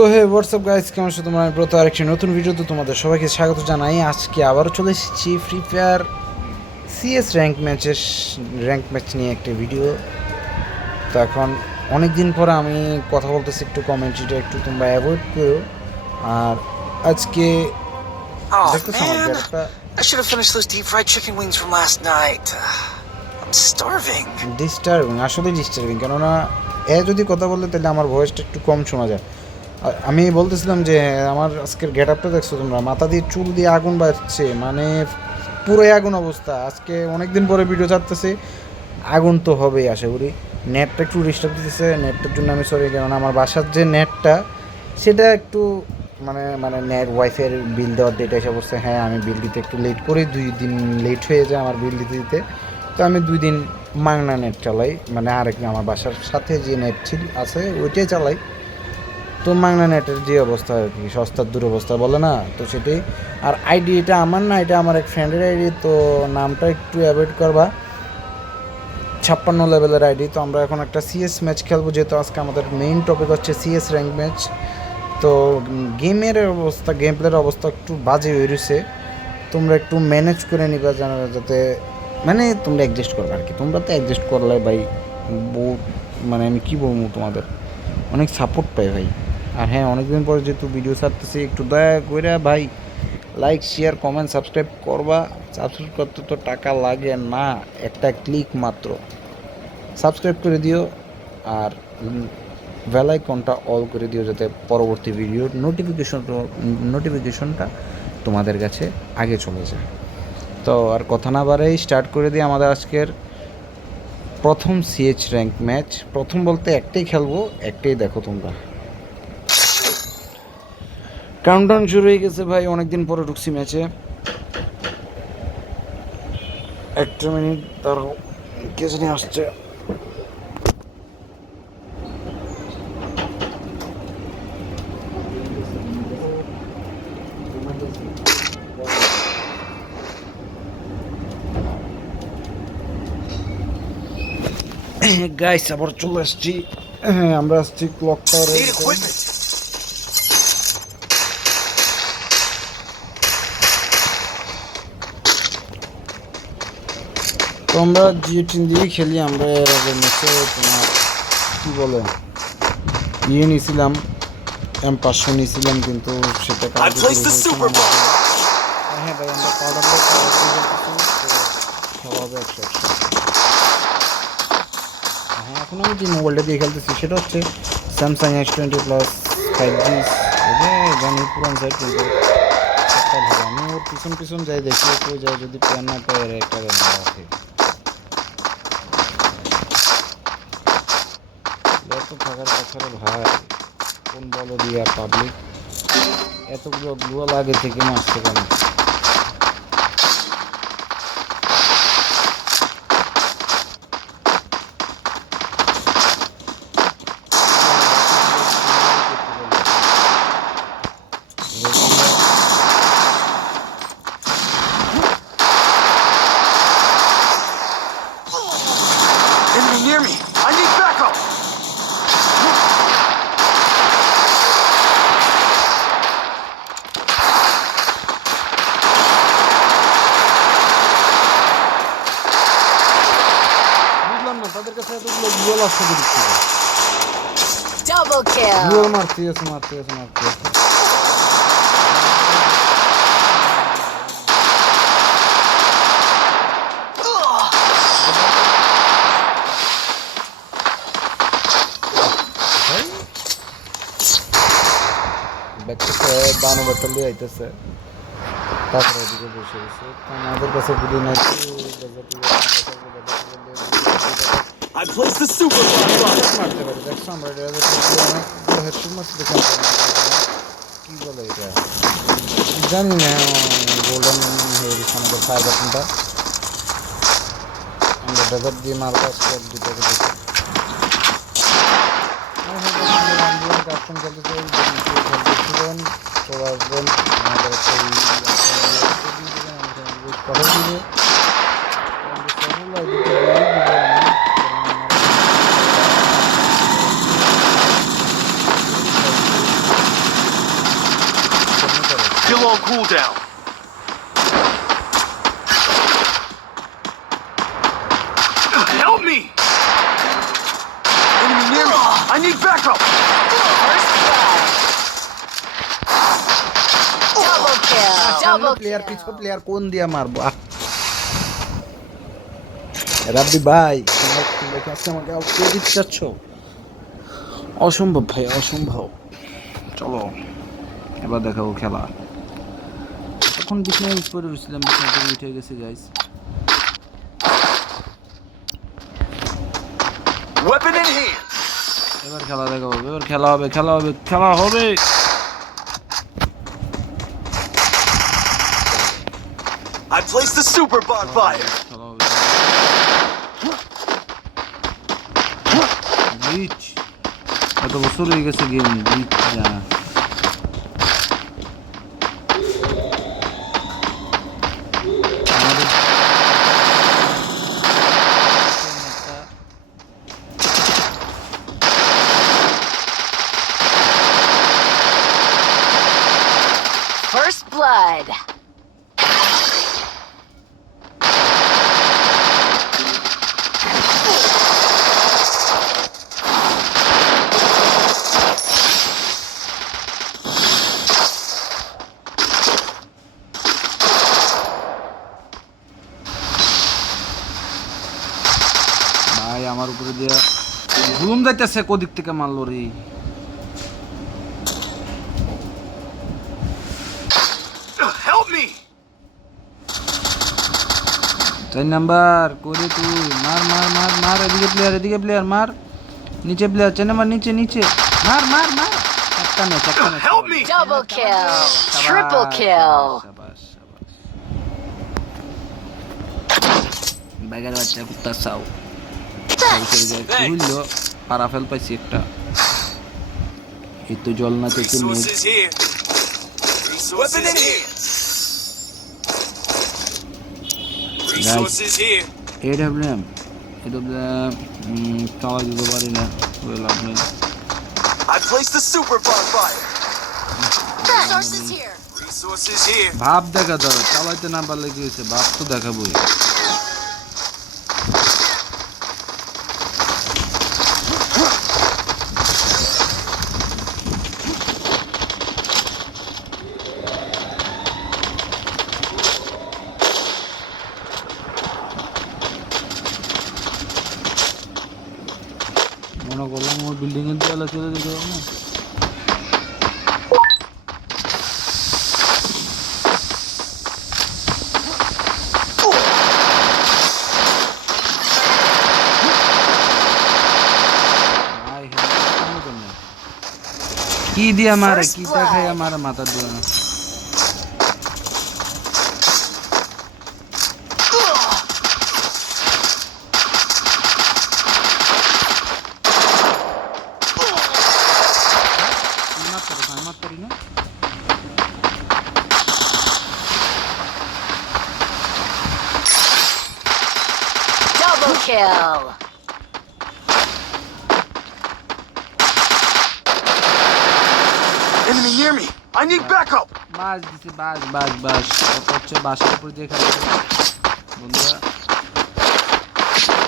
So hey WhatsApp guys, কেমন আছো তোমরা? আমি প্রথম আরেকটি নতুন ভিডিওতে তোমাদের সবাইকে স্বাগত জানাই। আজকে আবারও চলে এসেছি free fire CS rank match নিয়ে একটা ভিডিও। তো এখন অনেক দিন পরে আমি কথা বলতেছি, একটু কমেন্ট্রিটা একটু তোমরা অ্যাভয়েড করো। আর আজকে দেখতেছো আমার গেটআপটা I should have finished those deep fried chicken wings from last night. I'm starving. আসলে ডিস্টার্বিং, কেননা যদি কথা বললে তাহলে আমার ভয়েসটা একটু কম শোনা যায়। আর আমি বলতেছিলাম যে আমার আজকের গেটআপটা দেখছো তোমরা, মাথা দিয়ে চুল দিয়ে আগুন বাজছে, মানে পুরোই আগুন অবস্থা। আজকে অনেক দিন পরে ভিডিও ছাড়তেছে, আগুন তো হবেই আশা করি। নেটটা একটু ডিস্টার্ব দিতেছে, নেটটার জন্য আমি সরি, কারণ আমার বাসার যে নেটটা সেটা একটু মানে মানে নেট ওয়াইফাইয়ের বিল দেওয়ার ডেট এসে পড়ছে। হ্যাঁ, আমি বিল দিতে একটু লেট করি, 2 দিন লেট হয়ে যায় আমার বিল দিতে। তো আমি 2 দিন মাংনা নেট চালাই, মানে আরেক আমার বাসার সাথে যে নেট আছে ওইটাই চালাই। তো মাংনা নেটের যে অবস্থা আর কি, সস্তার দুরবস্থা বলে না, তো সেটাই। আর আইডি এটা আমার না, এটা আমার এক ফ্রেন্ডের আইডি, তো নামটা একটু অ্যাভয়েড করবা। 56 লেভেলের আইডি। তো আমরা এখন একটা সিএস ম্যাচ খেলবো, যেহেতু আজকে আমাদের মেইন টপিক হচ্ছে সিএস র্যাঙ্ক ম্যাচ। তো গেমের অবস্থা, গেম প্লের অবস্থা একটু বাজে হয়ে রয়েছে, তোমরা একটু ম্যানেজ করে নিবা, যাতে মানে তোমরা অ্যাডজাস্ট করবে আর কি। তোমরা তো অ্যাডজাস্ট করলে ভাই বহু, মানে আমি কী বলবো, তোমাদের অনেক সাপোর্ট পাই ভাই। আর হ্যাঁ, অনেকদিন পরে যেহেতু ভিডিও ছাড়তেছি, একটু দয়া করে ভাই লাইক, শেয়ার, কমেন্ট, সাবস্ক্রাইব করবা। সাবস্ক্রাইব করতে তো টাকা লাগে না, একটা ক্লিক মাত্র। সাবস্ক্রাইব করে দিও আর বেল আইকনটা অল করে দিও, যাতে পরবর্তী ভিডিওর নোটিফিকেশনটা তোমাদের কাছে আগে চলে যায়। তো আর কথা না বাড়াই স্টার্ট করে দিই আমাদের আজকের প্রথম সিএচ র্যাঙ্ক ম্যাচ। প্রথম বলতে একটাই খেলবো, একটাই দেখো তোমরা। কাউন্টডাউন শুরু হয়ে গেছে ভাই, অনেকদিন পরে ঢুকছি ম্যাচে। 1 মিনিট তার কে জানি আসছে। গাইস আবার চলে আসছি। হ্যাঁ, আমরা আসছি ক্লক টাওয়ারে। তো আমরা জিও টিম দিয়েই খেলি। আমরা এর আগে ম্যাচে তোমার কী বলে নিয়েছিলাম, M500 নিয়েছিলাম, কিন্তু সেটা কার্যকরী হয়েছে না। হ্যাঁ ভাই, আমরা পাউডারটা খেলা হবে 100-100। হ্যাঁ, এখন আমি যে মোবাইলটা দিয়ে খেলতেছি সেটা হচ্ছে স্যামসাং S20 Plus 5G। জানি পুরান সাইড, কিন্তু একটা ভালো। আমি ওর পিছন যাই, দেখি কেউ যায়, যদি প্ল্যান না পায় এর একটা আছে। এত থাকার কথা রে ভাই, কোন বলো দিয়া পাবলিক এতগুলো গ্লোয়াল আগে থেকে মারছে কেন? Enemy near me. I need backup. বুঝলাম না তাদের কাছে এতগুলো গ্লোয়াল আসছে দিচ্ছে। Double kill. গ্লোয়াল মারতে আছে। দেখতেছে দানব একটা লিয়ে আইতেছে, তারপরে এদিকে বসে গেছে। আমাদের কাছে গুলি নাই। I placed the super bomb. মারতে পারি, দেখছো আমরা হেডশট মারছি দেখে কি বলে এটা জানি না। গোল্ডেন হয়ে গেছে আমাদের ফায়ার বাটনটা। আমরা ডেজার্ট দিয়ে মারবো স্কোয়াড দুটাকে দেখে। কাস্টম খেলতে চাই, খেলতেছিলেন চলে আসবেন আমাদের কথা দিবে। Still on cooldown. Help me! Enemy near me. I need backup. First blood. Double kill. Double player kill. পিছু প্লেয়ার কোন দিয়া মারবো রাব্বি ভাই তোমার কাছে আমাকে কে দিতে চাচ্ছ অসম্ভব ভাই অসম্ভব চলো এবার দেখাবো খেলা তখন বিছানায় পড়ে রয়েছিলাম বিছানা থেকে উঠে গেছে গাইস Weapon in hand. এবার খেলা দেখাবো এবার খেলা হবে খেলা হবে খেলা হবে I placed the super bonfire. খেলা হবে রিচ এত বছর হয়ে গেছে গেম রিচ জানা First blood. ভাই আমার উপরে দিয়ে জুলুম যাইতেছে কোদিক থেকে মারলো রে Help me! 4 নাম্বার করে তুই মার মার মার মার এদিকে প্লেয়ার মার নিচে প্লেয়ার 4 নাম্বার নিচে নিচে মার মার মার একটা না Help me! Double kill. Triple kill. শাবাশ বাইগার বাচ্চা কুত্তা চাও বুঝলো পারাফেল পাইছি একটা এই তো জল না তো একটু মেঘ Resources here. Weapon in hand. Resources here. AWM খাওয়া দিতে পারি না ওই লাভ নেই I placed the super bonfire. Resources here. Resources here. ভাব দেখা ধরো চালাইতে না পারলে কি হয়েছে ভাব তো দেখাবোই মনে করলাম ওর বিল্ডিং এর দেওয়ালে চলে যেতে হবে না ভাই, হেলমেট কেন করলে? কি দিয়া মারে কি দেখাই আমার মাথার দিয়ে না Double kill. Enemy near me. I need backup. বাস দিছে বাস কত হচ্ছে বাসের উপর দিয়ে খেলা বন্ধুরা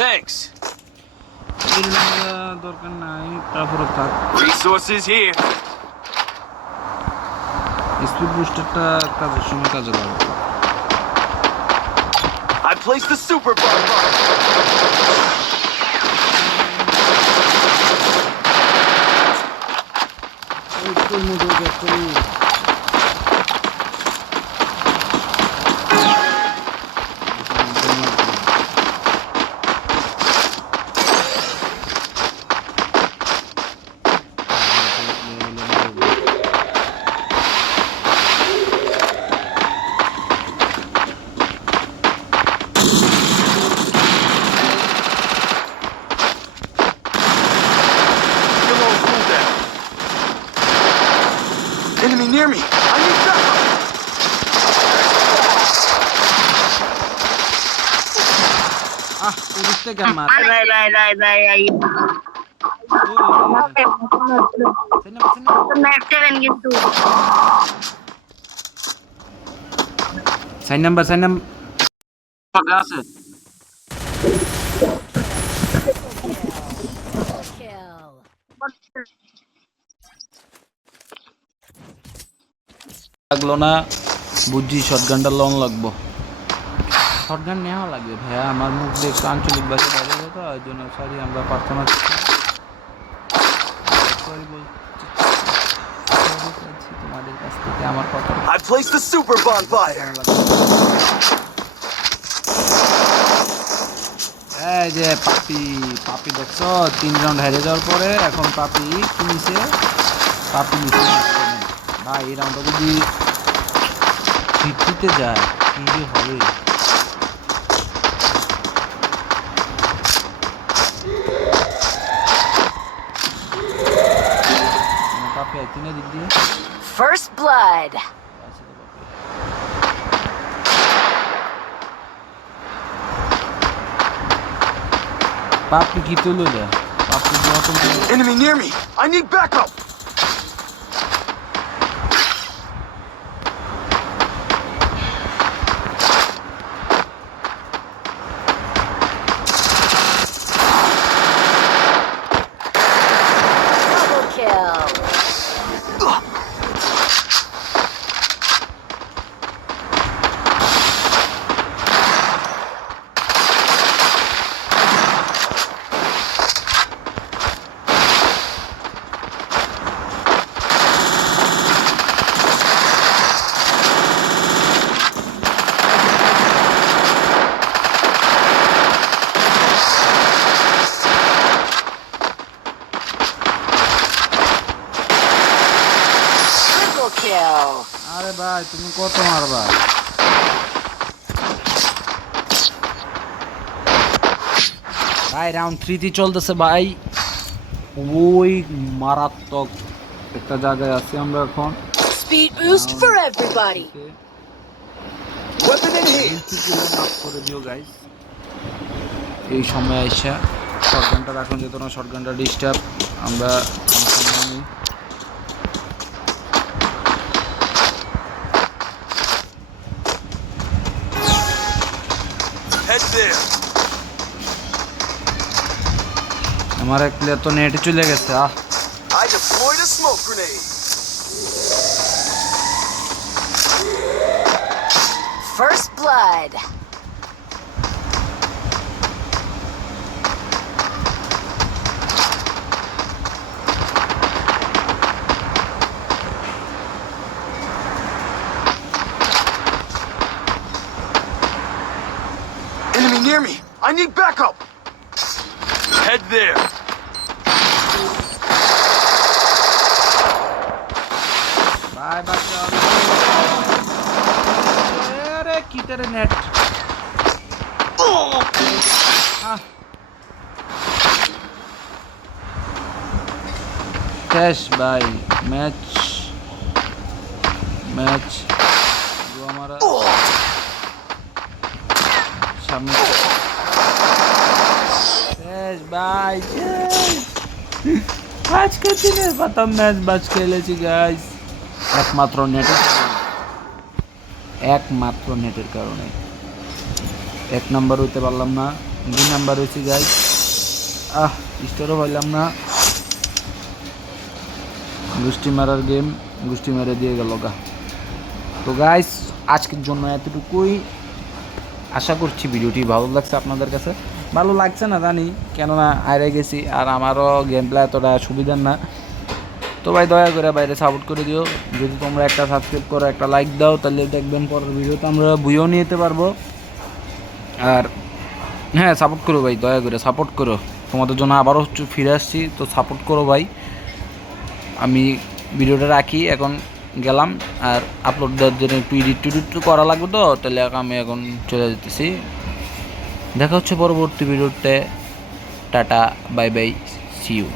Thanks. দরকার নাই তারপরে থাক Resources here. স্পিড বুস্টারটা কাজের সময় কাজে লাগবে I placed the super bonfire. একটু মতো দেখতে Still on cooldown. Enemy near me. I need backup. ওদিক থেকে মার ম্যাচ কিন্তু সাইন নাম্বার আছে Kill. লাগলো না, বুঝছি শটগানটা লং লাগবো। শটগান নেওয়া লাগবে ভাইয়া, আমার মুখ দিয়ে একটু আঞ্চলিক ভাষা বাইরে যেত, ওই জন্য সরি, আমরা প্রার্থনা করছি। সরি বলছি তোমাদের কাছ থেকে আমার কথা। I placed the super bonfire. এই যে পাপি দেখছো 3 রাউন্ড হেরে যাওয়ার পরে এখন পাপি কি নিছে, পাপি নিছে ভাই। এই রাউন্ডটা যদি 50-তে যায় কি যে হবে। পাপি আই তিনে দিক দিয়ে First blood. পাপি কি তুলো দেয়, পাপি নতুন Enemy near me. I need backup. Double kill. Triple kill. আরে ভাই তুমি কত মারবা? ভাই রাউন্ড 3 চলতেছে ভাই, ওই মারাত্মক একটা জায়গায় আছি আমরা এখন। Speed boost for everybody. Weapon in here. মাফ করে দিও গাইস, এই সময় আইসা শটগানটা রাখুন যেত না, শটগানটা ডিস্টার্ব আমরা নেই। Head there. আমার এক প্লেয়ার তো নেটে চলে গেছে। I deployed a smoke grenade. First blood. Enemy near me. I need backup. Head there. Bye বাচ্চা, আরে কি তেরে নেট শেষ ভাই। ম্যাচ हमारा সামনে শেষ ভাই। আজকে দিনের প্রথম ম্যাচ বাজ খেলেছি গাইস, একমাত্র নেটের কারণে। 1 নাম্বার হইতে পারলাম না, 2 নাম্বার হয়েছি গাইস। স্টোরও পাইলাম না, গুষ্টি মারার গেম গুষ্টি মেরে দিয়ে গেল গা। তো গাইস আজকের জন্য এতটুকুই, আশা করছি ভিডিওটি ভালো লাগছে আপনাদের কাছে। ভালো লাগছে না জানি, কেননা হারিয়ে গেছি আর আমারও গেম প্লে এতটা সুবিধার না। তো ভাই দয়া করে বাইরে সাপোর্ট করে দিও, যদি তোমরা একটা সাবস্ক্রাইব করো, একটা লাইক দাও, তাহলে দেখবেন পরের ভিডিওতে আমরা বুঝেও নিয়ে যেতে পারবো। আর হ্যাঁ সাপোর্ট করো ভাই, দয়া করে সাপোর্ট করো, তোমাদের জন্য আবারও ফিরে আসছি, তো সাপোর্ট করো ভাই। আমি ভিডিওটা রাখি এখন, গেলাম। আর আপলোড দেওয়ার জন্য একটু এডিট করা লাগবে, তো তাহলে আমি এখন চলে যেতেছি। দেখা হচ্ছে পরবর্তী ভিডিওতে। Tata bye bye, see you.